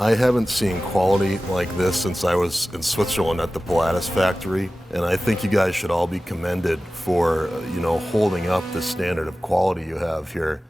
I haven't seen quality like this since I was in Switzerland at the Pilatus factory, and I think you guys should all be commended for, holding up the standard of quality you have here.